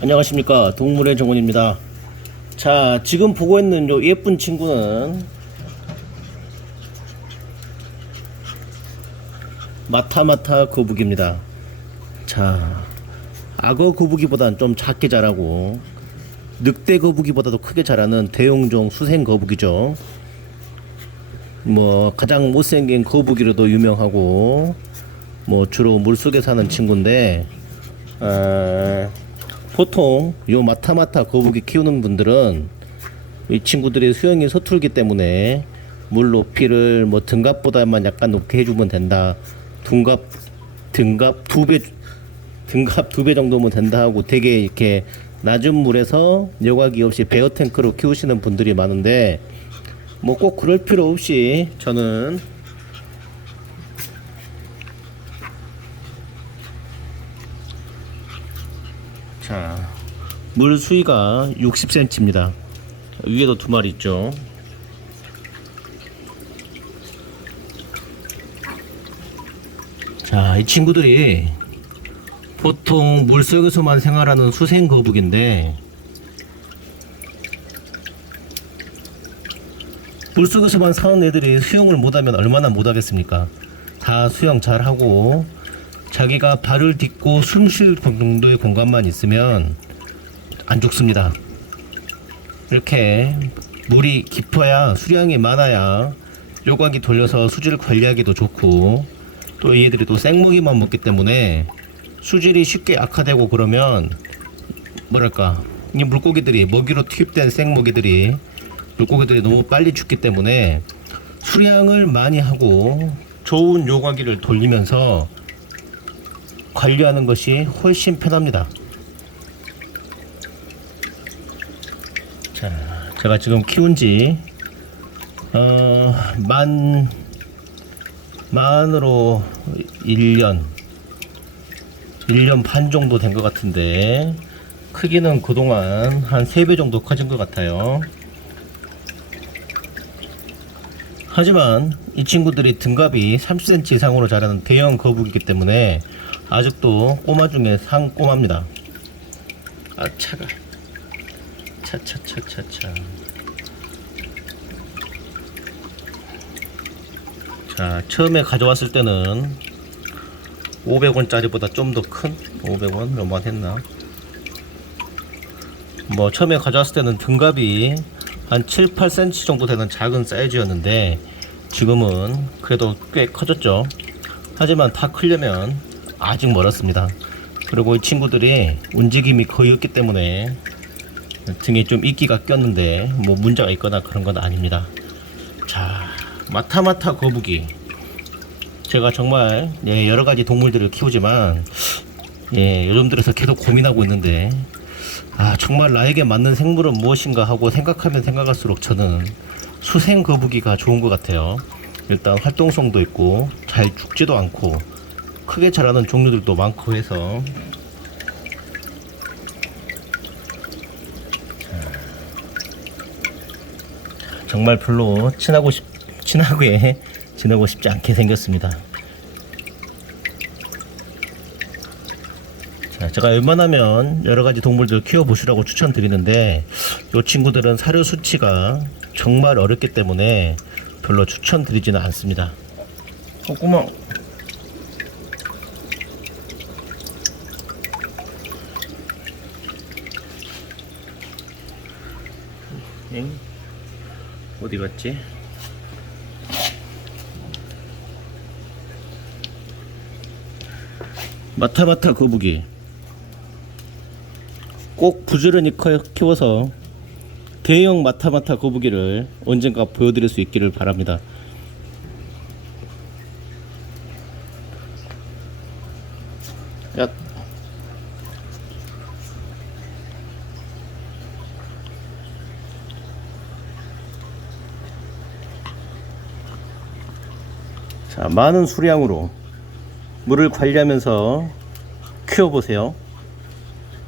안녕하십니까. 동물의 정원입니다. 자 지금 보고 있는 요 예쁜 친구는 마타마타 거북입니다. 자 악어 거북이보다는 좀 작게 자라고 늑대 거북이보다도 크게 자라는 대용종 수생 거북이죠. 뭐 가장 못생긴 거북이로도 유명하고 뭐 주로 물속에 사는 친구인데 아, 보통 요 마타마타 거북이 키우는 분들은 이 친구들이 수영이 서툴기 때문에 물 높이를 뭐 등갑보다만 약간 높게 해주면 된다. 등갑 등갑 두 배 등갑 두 배 정도면 된다 하고 되게 이렇게 낮은 물에서 여과기 없이 베어 탱크로 키우시는 분들이 많은데 뭐 꼭 그럴 필요 없이 저는 자, 물 수위가 60cm입니다. 위에도 두 마리 있죠. 자, 이 친구들이 보통 물 속에서만 생활하는 수생 거북인데 물 속에서만 사는 애들이 수영을 못하면 얼마나 못하겠습니까? 다 수영 잘하고 자기가 발을 딛고 숨 쉴 정도의 공간만 있으면 안 죽습니다. 이렇게 물이 깊어야 수량이 많아야 요광이 돌려서 수질을 관리하기도 좋고 또 얘들이 또 생먹이만 먹기 때문에 수질이 쉽게 악화되고 그러면 뭐랄까 이 물고기들이 먹이로 투입된 생먹이들이 물고기들이 너무 빨리 죽기 때문에 수량을 많이 하고 좋은 요과기를 돌리면서 관리하는 것이 훨씬 편합니다. 자, 제가 지금 키운 지, 어, 만, 만으로 1년, 1년 반 정도 된 것 같은데, 크기는 그동안 한 3배 정도 커진 것 같아요. 하지만 이 친구들이 등갑이 30cm 이상으로 자라는 대형 거북이기 때문에 아직도 꼬마 중에 상 꼬마입니다. 아 차가. 차차차차차. 자 처음에 가져왔을 때는 500원짜리보다 좀 더 큰 500원 얼마 했나? 뭐 처음에 가져왔을 때는 등갑이 한 7, 8cm 정도 되는 작은 사이즈였는데 지금은 그래도 꽤 커졌죠. 하지만 다 크려면 아직 멀었습니다. 그리고 이 친구들이 움직임이 거의 없기 때문에 등에 좀 이끼가 꼈는데 뭐 문제가 있거나 그런 건 아닙니다. 자, 마타마타 거북이. 제가 정말 예, 여러 가지 동물들을 키우지만 예, 요즘 들어서 계속 고민하고 있는데 아, 정말 나에게 맞는 생물은 무엇인가 하고 생각하면 생각할수록 저는 수생 거북이가 좋은 것 같아요. 일단 활동성도 있고 잘 죽지도 않고 크게 자라는 종류들도 많고 해서 정말 별로 친하고 싶 친하게 지내고 싶지 않게 생겼습니다. 자, 제가 웬만하면 여러 가지 동물들 키워보시라고 추천드리는데 이 친구들은 사료 수치가 정말 어렵기 때문에 별로 추천드리지는 않습니다. 어, 구멍. 엥? 어디 갔지? 마타마타 거북이 꼭 부지런히 커- 키워서 대형 마타마타 거북이를 언젠가 보여드릴 수 있기를 바랍니다. 야. 자, 많은 수량으로 물을 관리하면서 키워보세요.